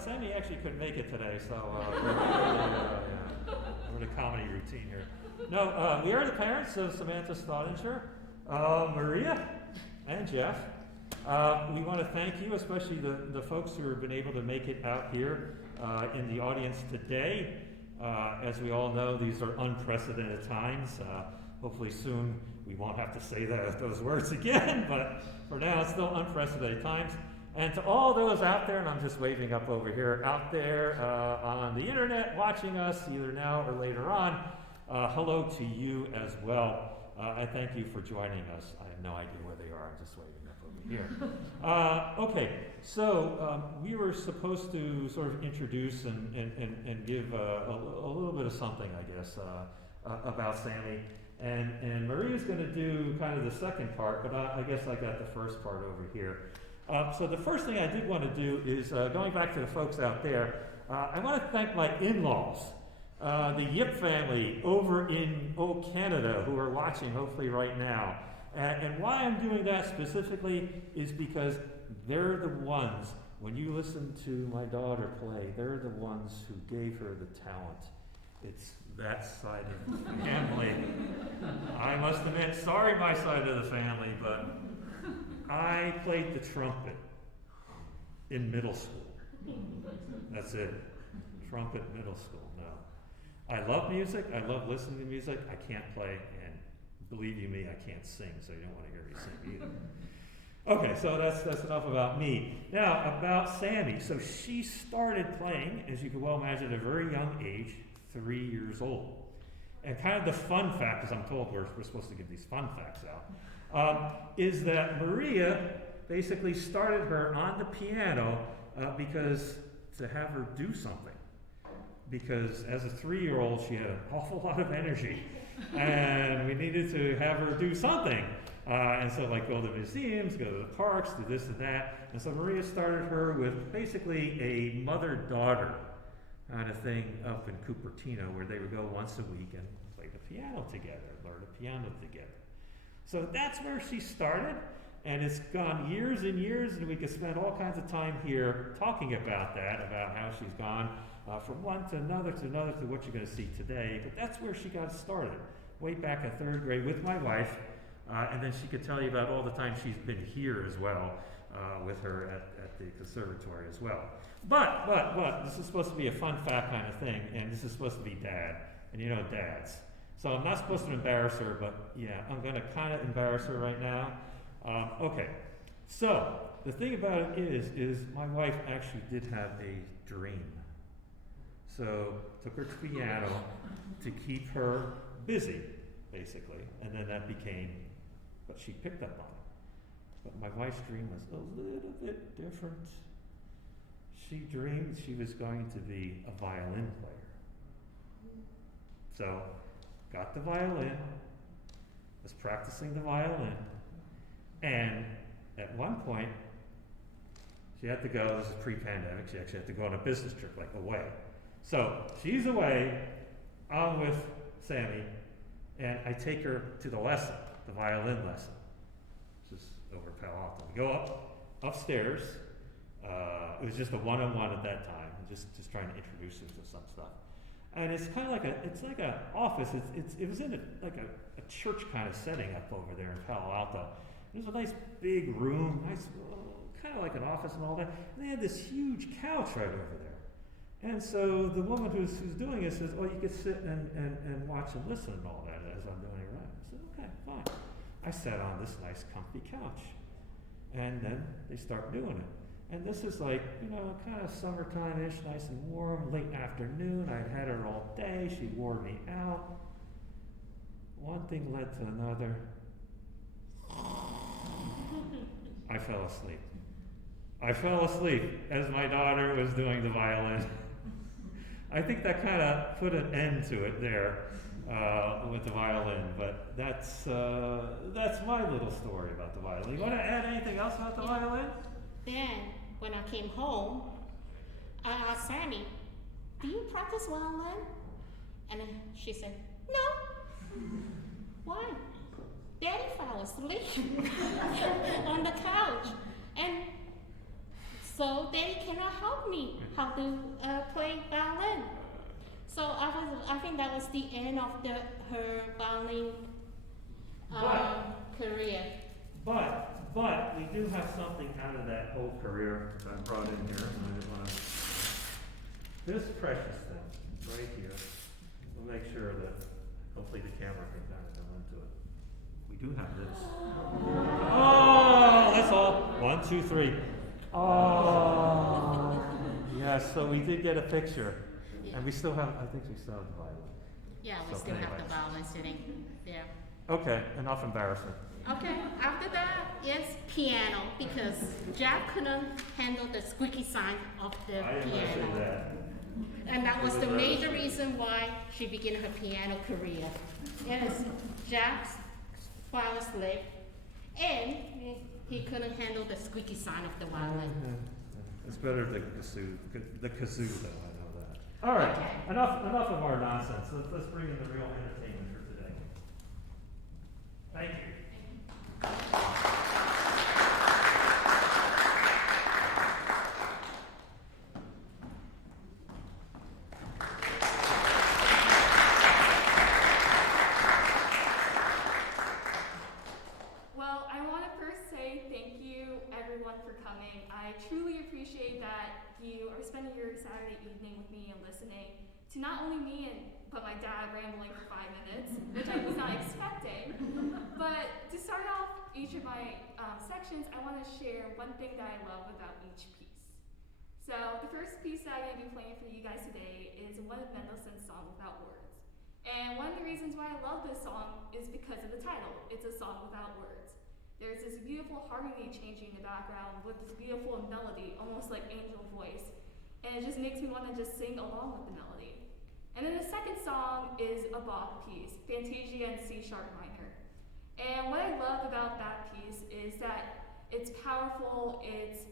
Sammie actually couldn't make it today, so we're in a comedy routine here. No, we are the parents of Samantha Staudinger, Maria, and Jeff. We want to thank you, especially the folks who have been able to make it out here in the audience today. As we all know, these are unprecedented times. Hopefully soon we won't have to say those words again, but for now it's still unprecedented times. And to all those out there, and I'm just waving up over here, out there on the internet watching us either now or later on, hello to you as well. I thank you for joining us. I have no idea where they are. I'm just waving up over here. Okay, so we were supposed to sort of introduce and give a little bit of something, I guess, about Sammie. And Maria's going to do kind of the second part, but I guess I got the first part over here. So the first thing I did want to do is, going back to the folks out there, I want to thank my in-laws, the Yip family over in Canada, who are watching hopefully right now. And why I'm doing that specifically is because they're the ones, when you listen to my daughter play, they're the ones who gave her the talent. It's that side of the family. I must admit, sorry my side of the family, but I played the trumpet in middle school. That's it. Trumpet middle school, no. I love music, I love listening to music, I can't play, and believe you me, I can't sing, so you don't want to hear me sing either. Okay, so that's enough about me. Now, about Sammie. So she started playing, as you can well imagine, at a very young age, 3 years old. And kind of the fun fact, as I'm told we're supposed to give these fun facts out, is that Maria basically started her on the piano because to have her do something. Because as a 3-year-old, she had an awful lot of energy, and we needed to have her do something. And so, like, go to museums, go to the parks, do this and that. And so Maria started her with basically a mother-daughter kind of thing up in Cupertino, where they would go once a week and play the piano together, learn the piano together. So that's where she started, and it's gone years and years, and we could spend all kinds of time here talking about that, about how she's gone from one to another to what you're going to see today. But that's where she got started, way back in 3rd grade with my wife, and then she could tell you about all the time she's been here as well with her at the conservatory as well. But this is supposed to be a fun fact kind of thing, and this is supposed to be Dad, and you know dads. So I'm not supposed to embarrass her, but yeah, I'm going to kind of embarrass her right now. Okay, so the thing about it is my wife actually did have a dream. So took her to piano to keep her busy, basically, and then that became what she picked up on. But my wife's dream was a little bit different. She dreamed she was going to be a violin player. So got the violin, was practicing the violin, and at one point she had to go, this is pre-pandemic, she actually had to go on a business trip, like away. So she's away, I'm with Sammie, and I take her to the lesson, the violin lesson. This is over Palo Alto. We go upstairs. It was just a one-on-one at that time, just trying to introduce him to some stuff. And it's kind of like an office. It was in a church kind of setting up over there in Palo Alto. It was a nice big room, nice kind of like an office and all that. And they had this huge couch right over there. And so the woman who's doing it says, "Oh, you could sit and watch and listen and all that as I'm doing it around." I said, "Okay, fine." I sat on this nice comfy couch, and then they start doing it. And this is like, kind of summertime-ish, nice and warm, late afternoon. I'd had her all day. She wore me out. One thing led to another. I fell asleep as my daughter was doing the violin. I think that kind of put an end to it there with the violin, but that's my little story about the violin. You want to add anything else about the violin? Then, when I came home, I asked Sammie, "Do you practice violin?" And she said, "No." "Why?" "Daddy fell asleep on the couch." And So Daddy cannot help me how to play violin. So I think that was the end of her violin career. But we do have something out of that whole career that I brought in here. And I just want to, this precious thing right here. We'll make sure that hopefully the camera can kind of go into it. We do have this. Oh, that's all. 1, 2, 3. Oh, yes. So we did get a picture, and we still have. I think we still have the violin. Yeah, we So still have anyway. the violin sitting there. Okay, enough embarrassment. Okay, after that is piano because Jack couldn't handle the squeaky sound of the I didn't want to say piano. that. And that was It the was major rather- reason why she began her piano career. Yes, Jack's violin slip, and he couldn't handle the squeaky sound of the violin. It's better the kazoo though, I know that. All right, Okay. enough of our nonsense. Let's bring in the real entertainment for today. Thank you. Well, I want to first say thank you, everyone, for coming. I truly appreciate that you are spending your Saturday evening with me and listening to not only me but my dad rambling for 5 minutes, which I was not expecting. But to start off each of my sections, I want to share one thing that I love about each piece. So the first piece that I'm going to be playing for you guys today is one of Mendelssohn's songs without words. And one of the reasons why I love this song is because of the title. It's a song without words. There's this beautiful harmony changing in the background with this beautiful melody, almost like angel voice. And it just makes me want to just sing along with the melody. And then the second song is a Bach piece, Fantasia in C# minor. And what I love about that piece is that it's powerful, it's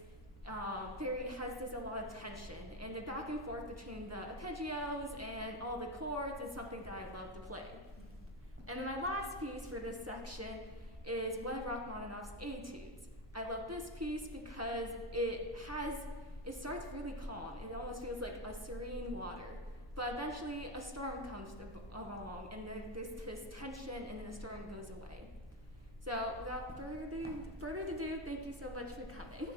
has this a lot of tension, and the back and forth between the arpeggios and all the chords is something that I love to play. And then my last piece for this section is one of Rachmaninoff's Etudes. I love this piece because it starts really calm. It almost feels like a serene water. But eventually a storm comes along, and then there's this tension, and then the storm goes away. So without further ado, thank you so much for coming.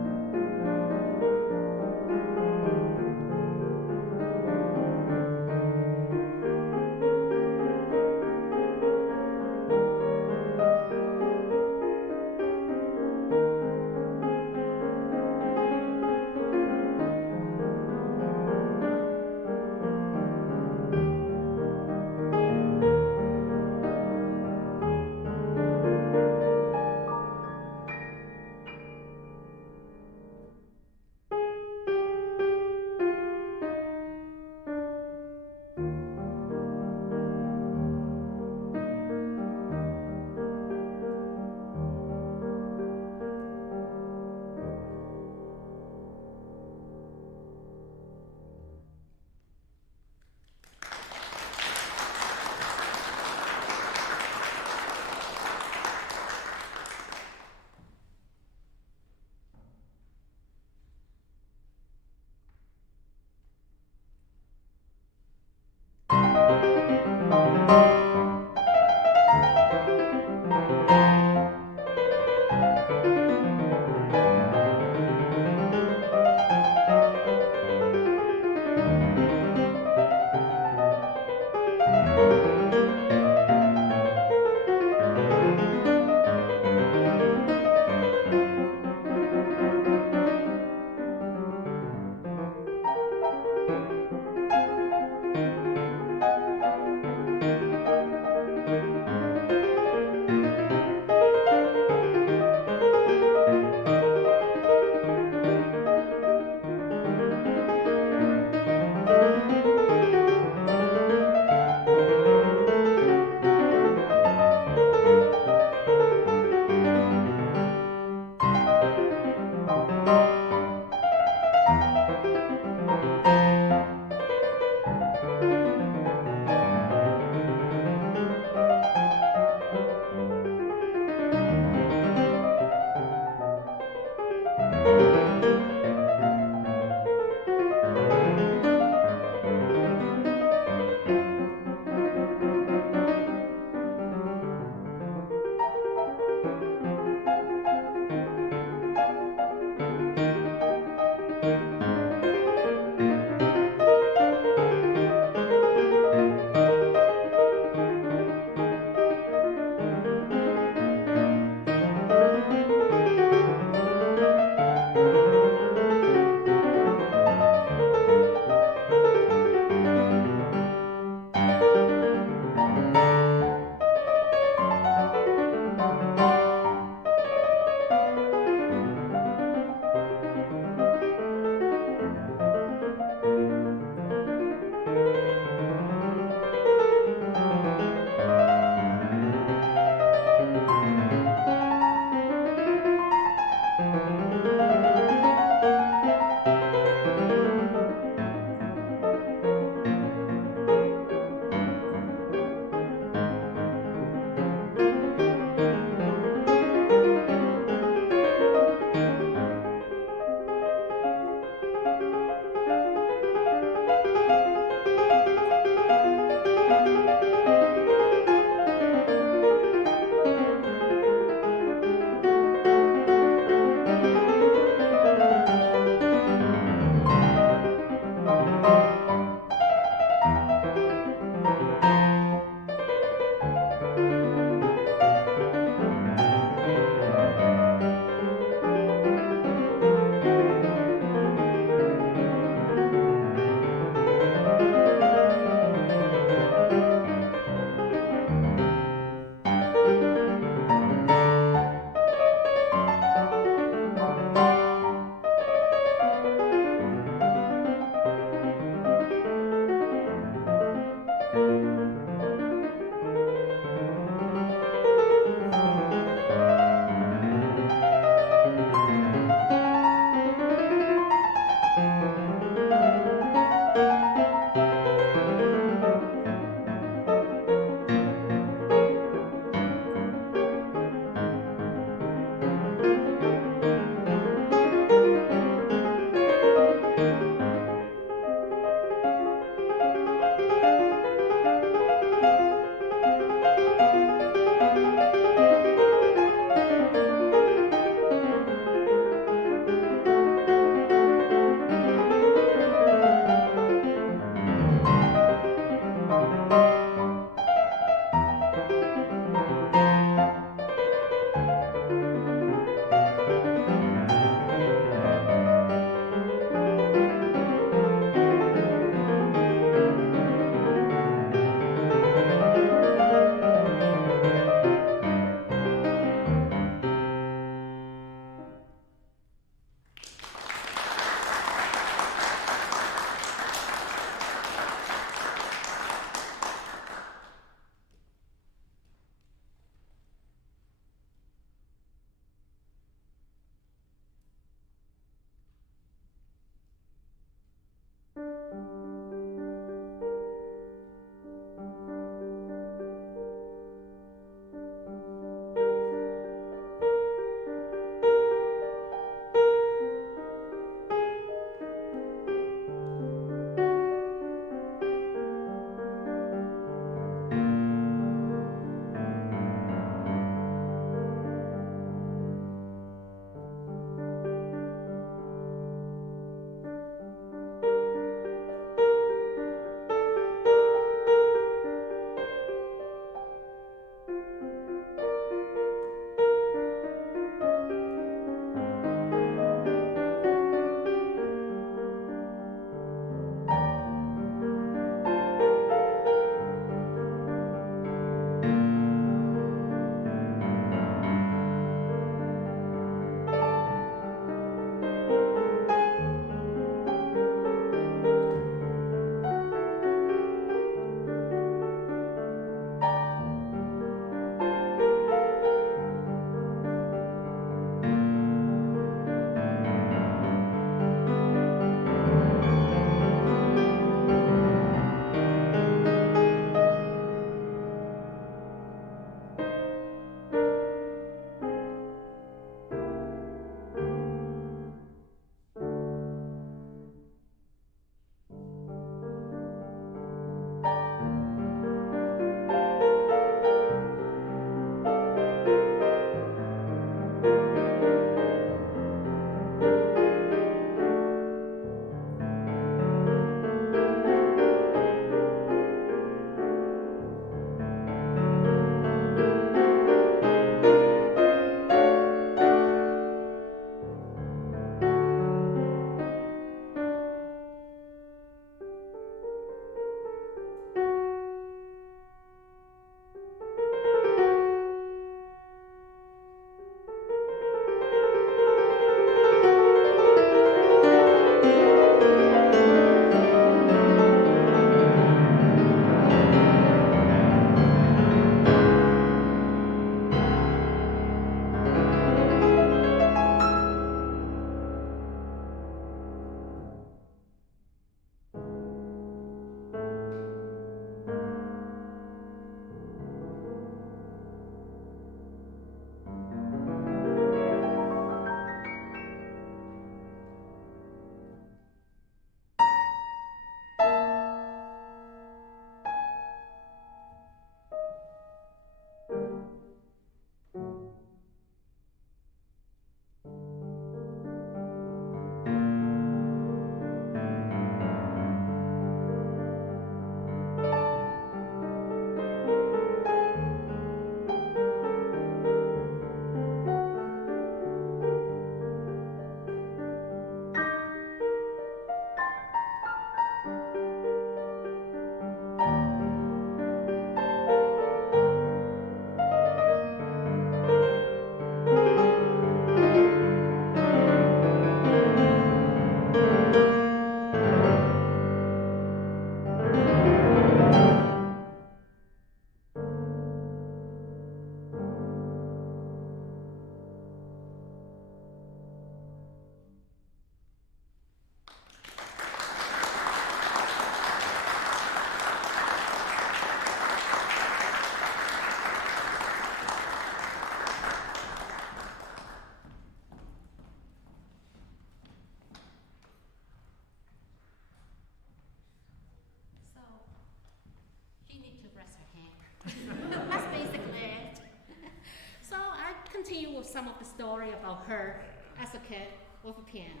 some of the story about her as a kid with a piano.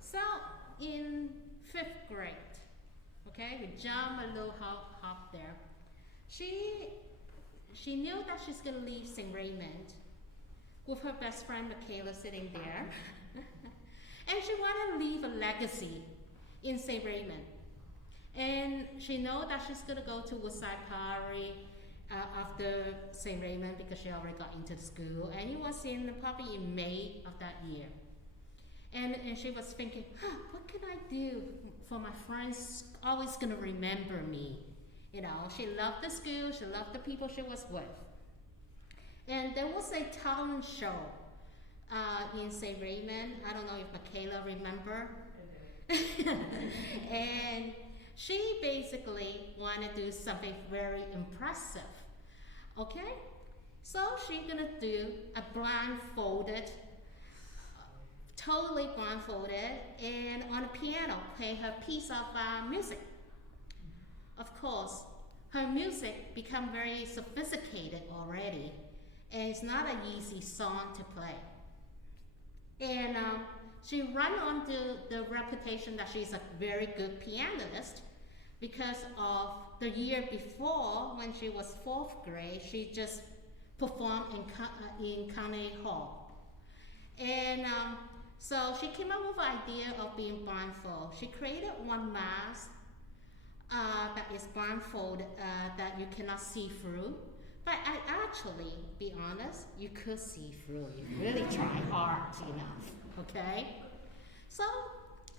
So in 5th grade, okay, we jump a little hop there. She knew that she's gonna leave St. Raymond with her best friend Michaela sitting there. And she wanted to leave a legacy in St. Raymond. And she know that she's gonna go to Recital after St. Raymond because she already got into the school. And it was probably in May of that year. And she was thinking, what can I do for my friends always gonna remember me? You know, she loved the school, she loved the people she was with. And there was a talent show in St. Raymond. I don't know if Michaela remember. And she basically wanted to do something very impressive. Okay? So she's gonna do a blindfolded, totally blindfolded, and on a piano play her piece of music. Of course, her music become very sophisticated already, and it's not an easy song to play. And she run on to the reputation that she's a very good pianist because of the year before, when she was 4th grade, she just performed in Carnegie Hall. And so she came up with the idea of being blindfolded. She created one mask that is blindfolded that you cannot see through. But I actually, be honest, you could see through. You really try hard enough, okay? So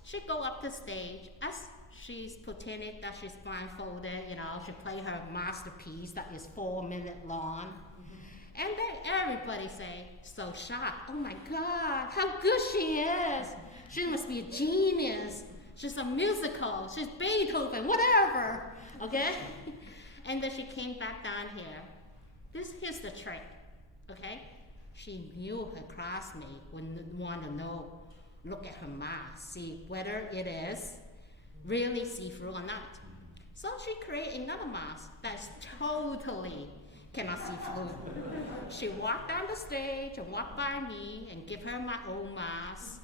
she go up the stage as she's pretending that she's blindfolded. You know, she play her masterpiece that is 4 minutes long. And then everybody say, so shocked, oh my God, how good she is. She must be a genius. She's a musical, she's Beethoven, whatever, okay? And then she came back down here. Here's the trick, okay? She knew her classmate would want to know, look at her mask, see whether it is really see-through or not. So she created another mask that's totally cannot see through. She walked down the stage and walked by me and give her my old mask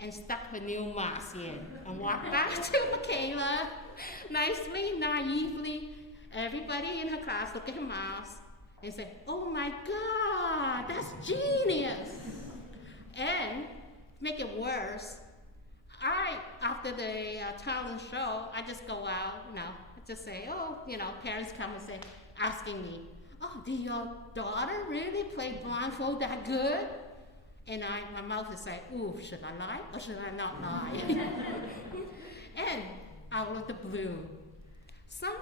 and stuck her new mask in and walked back to Michaela, nicely, naively. Everybody in her class looked at her mask and said, oh my God, that's genius. And make it worse, after the talent show, I just go out, just say, parents come and say, asking me, oh, did your daughter really play blindfold that good? And my mouth is like, ooh, should I lie or should I not lie? And out of the blue, some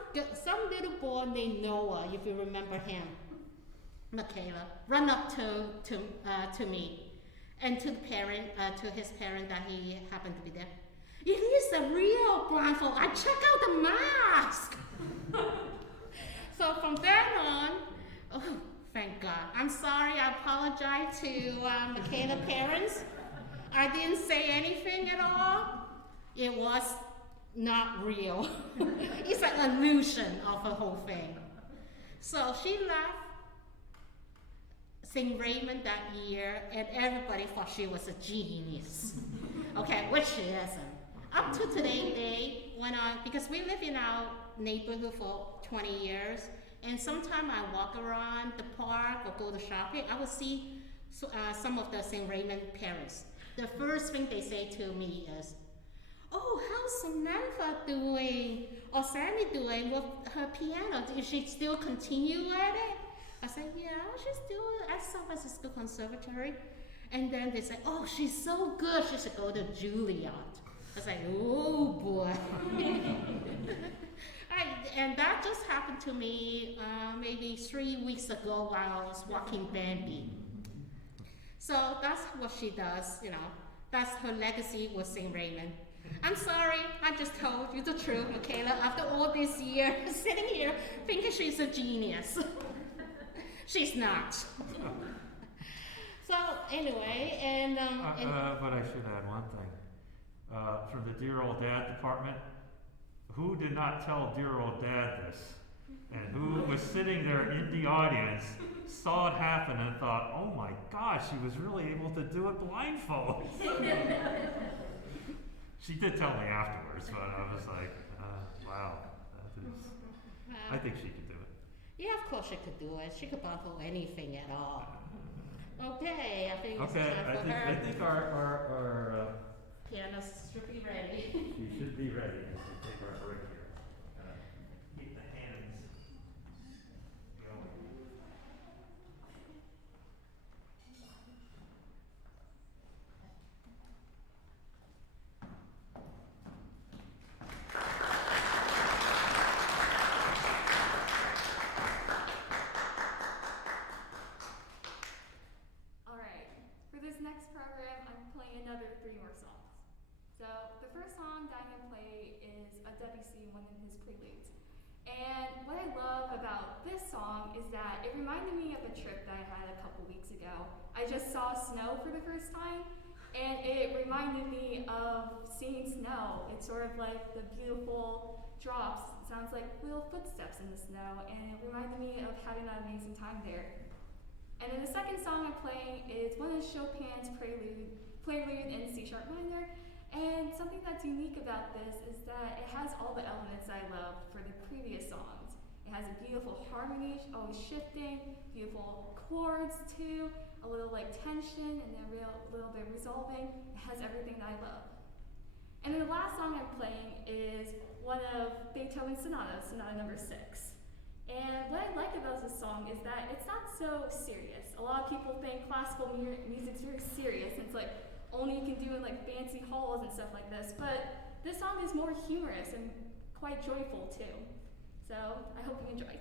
little boy named Noah, if you remember him, Michaela, run up to me and to his parent that he happened to be there. It is a real blindfold. I check out the mask. So from then on, oh, thank God. I'm sorry. I apologize to Michaela parents. I didn't say anything at all. It was not real. It's an illusion of the whole thing. So she left St. Raymond that year, and everybody thought she was a genius. Okay, which she isn't. Up to today day, because we live in our neighborhood for 20 years, and sometimes I walk around the park or go to shopping, I will see some of the St. Raymond parents. The first thing they say to me is, oh, how's Samantha doing? Or Sammie doing with her piano? Is she still continue at it? I said, yeah, she's still at San Francisco Conservatory. And then they say, oh, she's so good, she should go to Juilliard. I was like, oh boy. And that just happened to me maybe 3 weeks ago while I was walking Bambi. So that's what she does, That's her legacy with St. Raymond. I'm sorry, I just told you the truth, Michaela, after all these years, sitting here thinking she's a genius. She's not. So anyway, but I should add one thing. From the Dear Old Dad department, who did not tell Dear Old Dad this? And who was sitting there in the audience, saw it happen and thought, oh my gosh, she was really able to do it blindfold. She did tell me afterwards, but I was like, wow, that is, I think she could do it. Yeah, of course she could do it. She could blindfold anything at all. Okay, I think it's Okay, time for her. I think our Pianist should be ready. she should be ready as we take our break here. Keep the hands going. Alright, for this next program, I'm playing another 3 more songs. So, the first song that I'm going to play is a Debussy, one of his preludes. And what I love about this song is that it reminded me of a trip that I had a couple weeks ago. I just saw snow for the first time, and it reminded me of seeing snow. It's sort of like the beautiful drops. It sounds like little footsteps in the snow, and it reminded me of having that amazing time there. And then the second song I'm playing is one of Chopin's Prelude in C# minor. And something that's unique about this is that it has all the elements I love for the previous songs. It has a beautiful harmony, always shifting, beautiful chords too, a little like tension, and then a little bit resolving. It has everything that I love. And then the last song I'm playing is one of Beethoven's Sonata, Sonata number 6. And what I like about this song is that it's not so serious. A lot of people think classical music's very serious, and it's like only you can do in like fancy halls and stuff like this, but this song is more humorous and quite joyful too. So I hope you enjoy.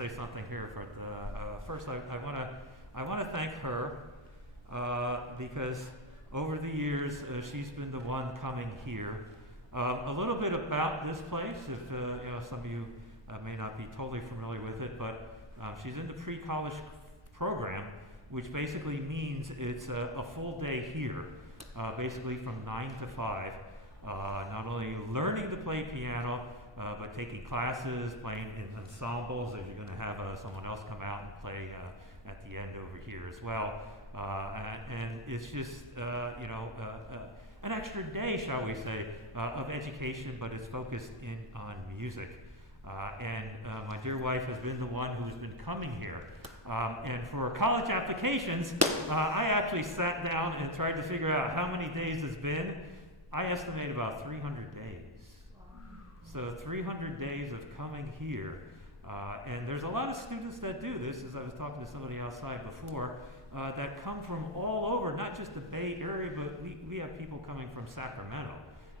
say something here. First, I want to thank her because over the years she's been the one coming here. A little bit about this place, if some of you may not be totally familiar with it, but she's in the pre-college program, which basically means it's a full day here, basically from 9 to 5. Not only learning to play piano, but taking classes, playing in ensembles, as you're going to have someone else come out and play at the end over here as well. And it's just, an extra day, shall we say, of education, but it's focused on music. And my dear wife has been the one who's been coming here. And for college applications, I actually sat down and tried to figure out how many days it's been. I estimate about 300 days. So 300 days of coming here. And there's a lot of students that do this, as I was talking to somebody outside before, that come from all over, not just the Bay Area, but we have people coming from Sacramento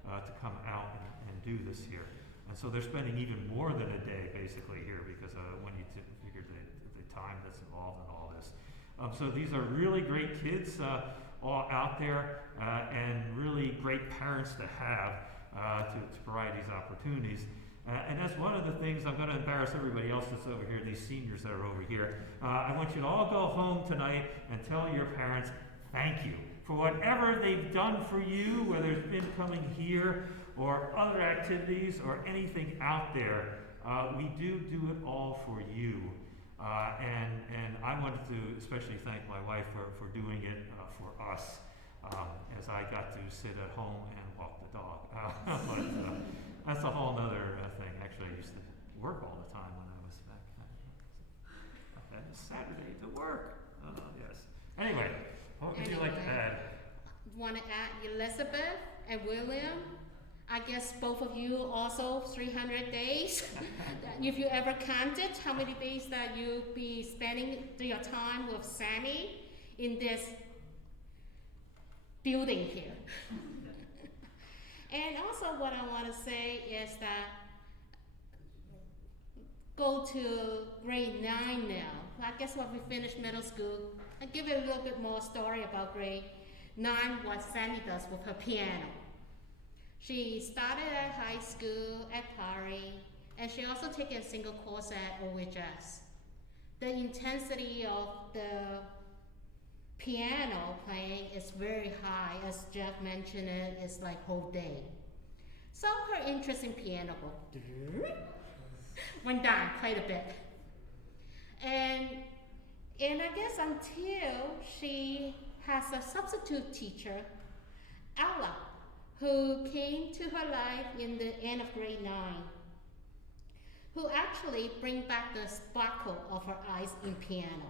to come out and do this here. And so they're spending even more than a day basically here because when you figure the time that's involved in all this. So these are really great kids all out there and really great parents to have to provide these opportunities. And that's one of the things. I'm going to embarrass everybody else that's over here, these seniors that are over here. I want you to all go home tonight and tell your parents thank you for whatever they've done for you, whether it's been coming here or other activities or anything out there. We do it all for you. And I wanted to especially thank my wife for doing it for us as I got to sit at home and walk the dog. But that's a whole other thing. Actually, I used to work all the time when I was back then. I had a Saturday to work. Yes. Anyway, what would you like to add? Want to add Elizabeth and William? I guess both of you also 300 days. If you ever counted how many days that you be spending your time with Sammie in this building here. And also what I want to say is that go to grade 9 now. I guess when we finish middle school, I'll give you a little bit more story about grade 9, what Sammie does with her piano. She started at high school at Paris, and she also took a single course at OHS. The intensity of the piano playing is very high, as Jeff mentioned it's like whole day. So her interest in piano went down quite a bit. And I guess until she has a substitute teacher, Ella, who came to her life in the end of grade 9, who actually bring back the sparkle of her eyes in piano.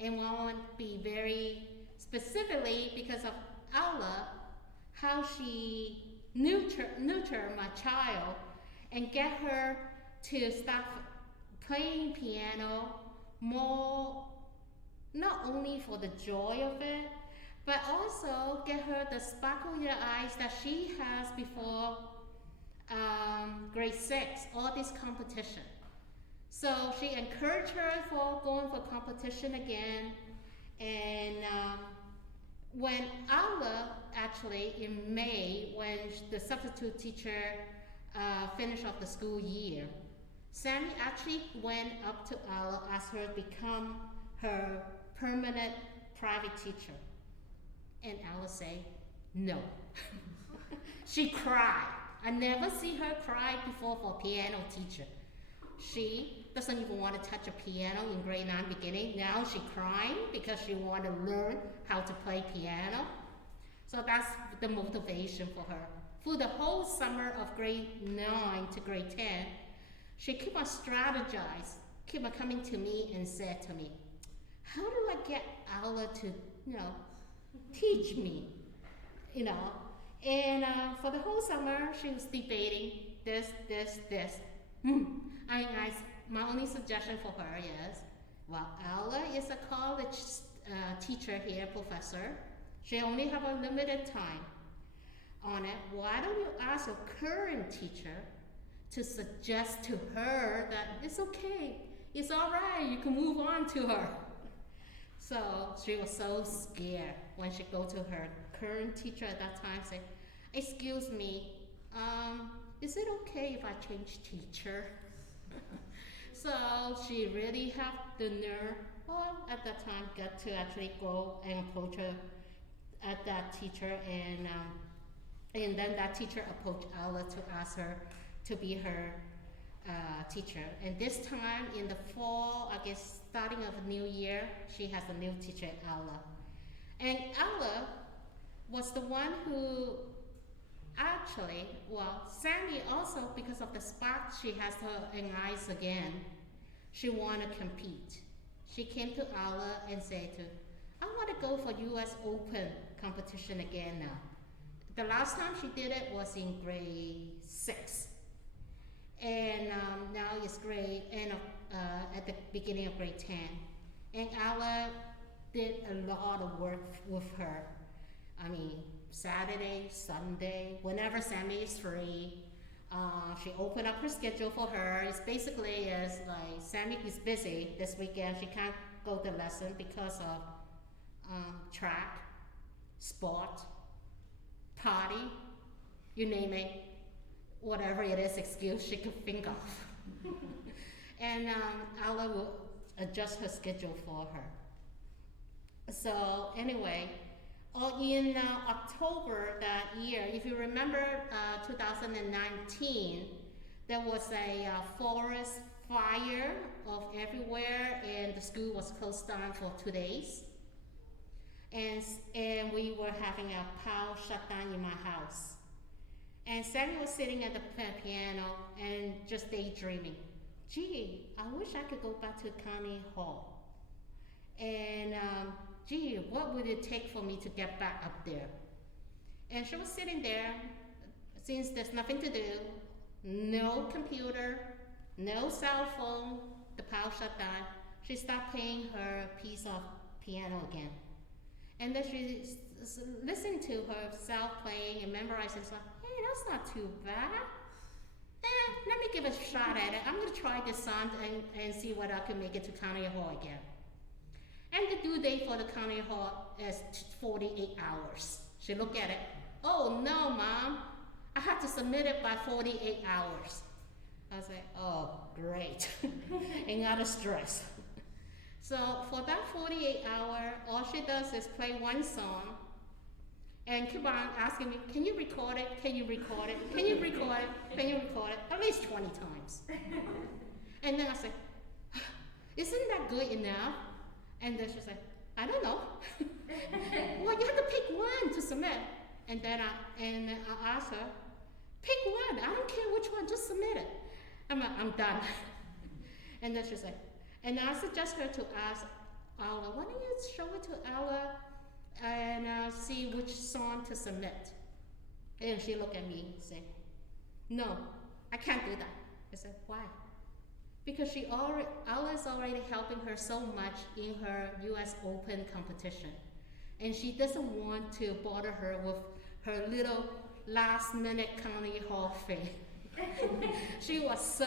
And I want to be very specifically because of Ella, how she nurture my child and get her to start playing piano more, not only for the joy of it, but also get her the sparkle in her eyes that she has before grade 6, all this competition. So she encouraged her for going for competition again. And when Ella, actually in May, when the substitute teacher finished off the school year, Sammie actually went up to Ella, asked her to become her permanent private teacher. And Ella said, no. She cried. I never see her cry before for a piano teacher. She doesn't even want to touch a piano in grade 9 beginning. Now she's crying because she wants to learn how to play piano. So that's the motivation for her. For the whole summer of grade 9 to grade 10, she kept on strategizing, kept on coming to me and said to me, how do I get Ella to, teach me, And for the whole summer, she was debating this. My only suggestion for her is, well, Ella is a college teacher here, professor. She only have a limited time on it. Why don't you ask your current teacher to suggest to her that it's okay it's all right, you can move on to her. So she was so scared when she go to her current teacher at that time, say, excuse me, is it okay if I change teacher? So she really had the nerve, well, at that time, got to actually go and approach her at that teacher, and then that teacher approached Alla to ask her to be her teacher. And this time in the fall, I guess starting of the new year, she has a new teacher, Alla. And Alla was the one who actually, well, Sammie also, because of the spark she has her in eyes again, she want to compete. She came to Alla and said to, I want to go for US Open competition again now. The last time she did it was in grade 6. And now it's at the beginning of grade 10. And Alla did a lot of work with her. I mean, Saturday, Sunday, whenever Sammie is free, she opened up her schedule for her. It's basically as like Sammie is busy this weekend. She can't go to lesson because of track, sport, party, you name it, whatever it is excuse she could think of. And Alla will adjust her schedule for her. So anyway, in October that year, if you remember 2019, there was a forest fire of everywhere, and the school was closed down for 2 days. And we were having a power shutdown in my house. And Sammie was sitting at the piano and just daydreaming. Gee, I wish I could go back to County Hall. And gee, what would it take for me to get back up there? And she was sitting there, since there's nothing to do, no computer, no cell phone, the power shut down, she started playing her piece of piano again. And then she listened to herself playing and memorizing, so hey, that's not too bad. Let me give it a shot at it. I'm gonna try this song and see whether I can make it to County Hall again. And the due date for the County Hall is 48 hours. She looked at it. Oh no, Mom, I have to submit it by 48 hours. I was like, oh, great. Ain't out of stress. So for that 48 hour, all she does is play one song and keep on asking me, can you record it? Can you record it? Can you record it? Can you record it? At least 20 times. And then I said, isn't that good enough? And then she's like, I don't know. Well, you have to pick one to submit. And then I asked her, pick one. I don't care which one, just submit it. I'm done. And then she's like, and I suggest her to ask Alla, why don't you show it to Alla and see which song to submit? And she looked at me and said, no, I can't do that. I said, why? Because Alla's already helping her so much in her US Open competition. And she doesn't want to bother her with her little last minute County Hall thing. She was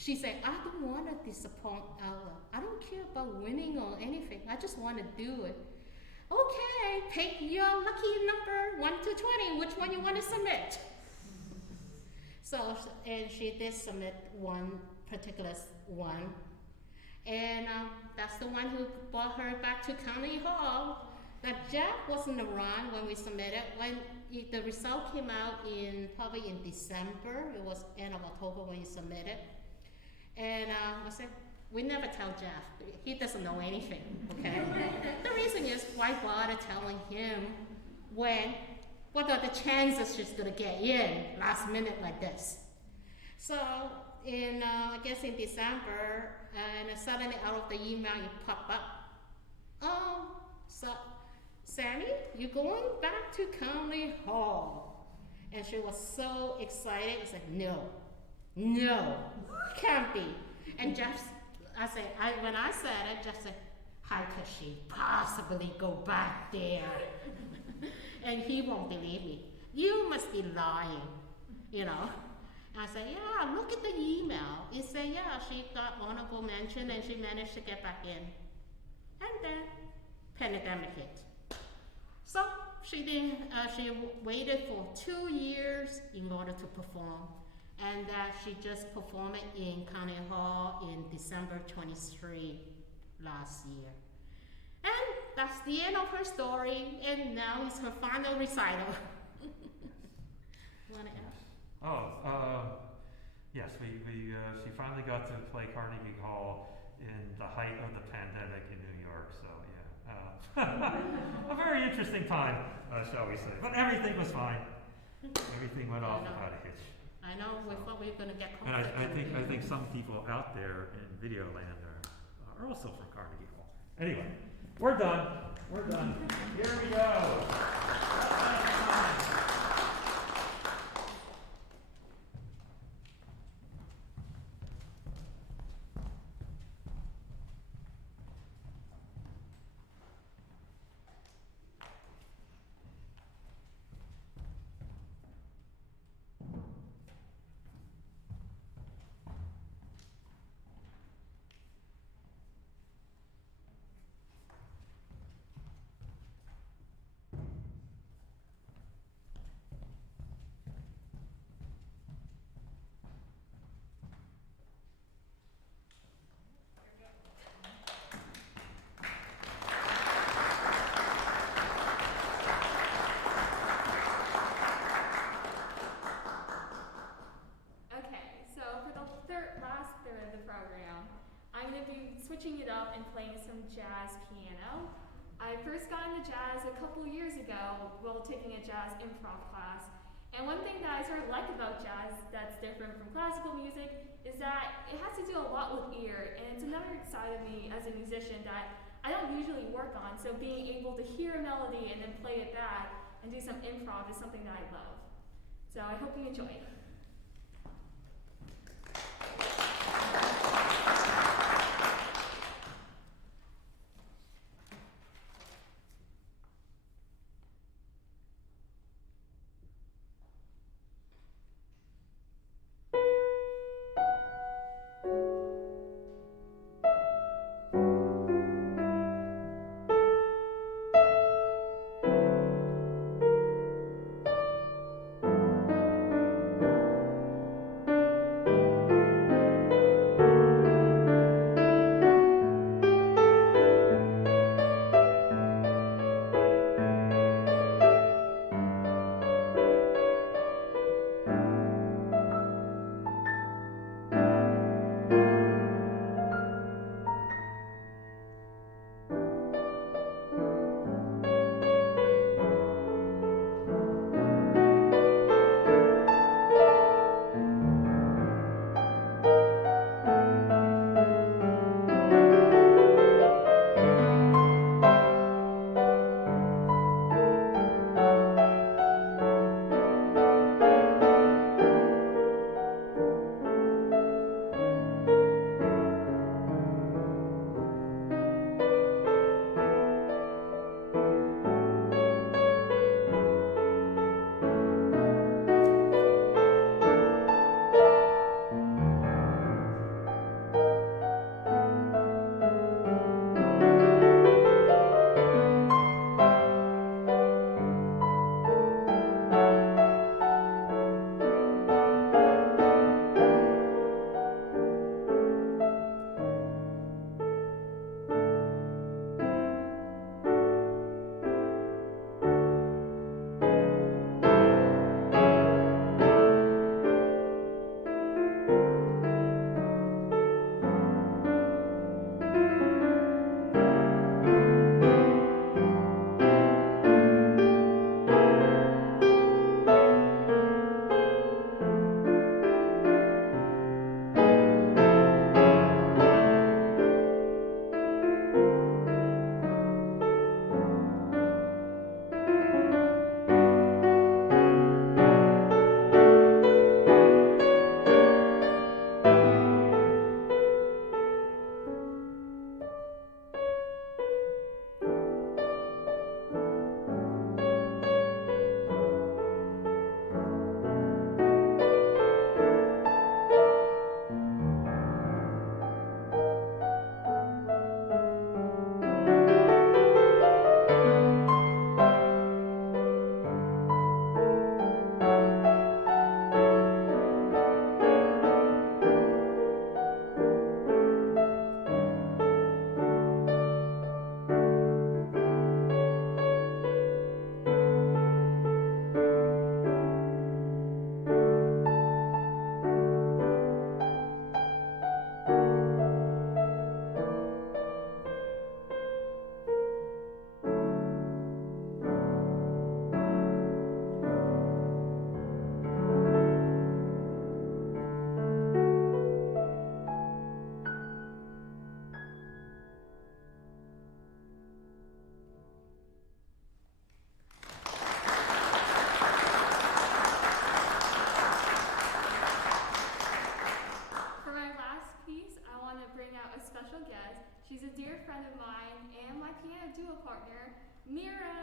she said, I don't want to disappoint Alla. I don't care about winning or anything. I just want to do it. Okay, pick your lucky number 1 to 20. Which one you want to submit? So, and she did submit one particular one. And that's the one who brought her back to County Hall. Now, Jeff wasn't around when we submitted. When the result came out probably in December, it was end of October when you submitted. And I said, we never tell Jeff. He doesn't know anything, okay? The reason is, why bother telling him what are the chances she's gonna get in last minute like this? So, I guess in December, and suddenly out of the email, it popped up. Oh, so Sammie, you're going back to County Hall. And she was so excited. I said, no, can't be. And Jeff, when I said it, Jeff said, how could she possibly go back there? And he won't believe me. You must be lying, I said, yeah, look at the email. It said, yeah, she got honorable mention and she managed to get back in. And then pandemic hit. So she waited for 2 years in order to perform. And she just performed it in County Hall in December 23 last year. And that's the end of her story, and now it's her final recital. Wanna add? Yes, she finally got to play Carnegie Hall in the height of the pandemic in New York, so yeah. A very interesting time, shall we say. But everything was fine. Everything went off without a hitch. I know, we thought we were going to get And conflict. I think some people out there in video land are also from Carnegie Hall. Anyway, we're done. We're done. Here we go. switching it up and playing some jazz piano. I first got into jazz a couple years ago while taking a jazz improv class. And one thing that I sort of like about jazz that's different from classical music is that it has to do a lot with ear, and it's another side of me as a musician that I don't usually work on, so being able to hear a melody and then play it back and do some improv is something that I love. So I hope you enjoy. our special guest. She's a dear friend of mine and my piano duo partner, Mira.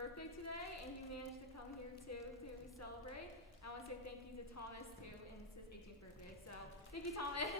birthday today, and he managed to come here to celebrate. I want to say thank you to Thomas too, and it's his 18th birthday. So thank you, Thomas.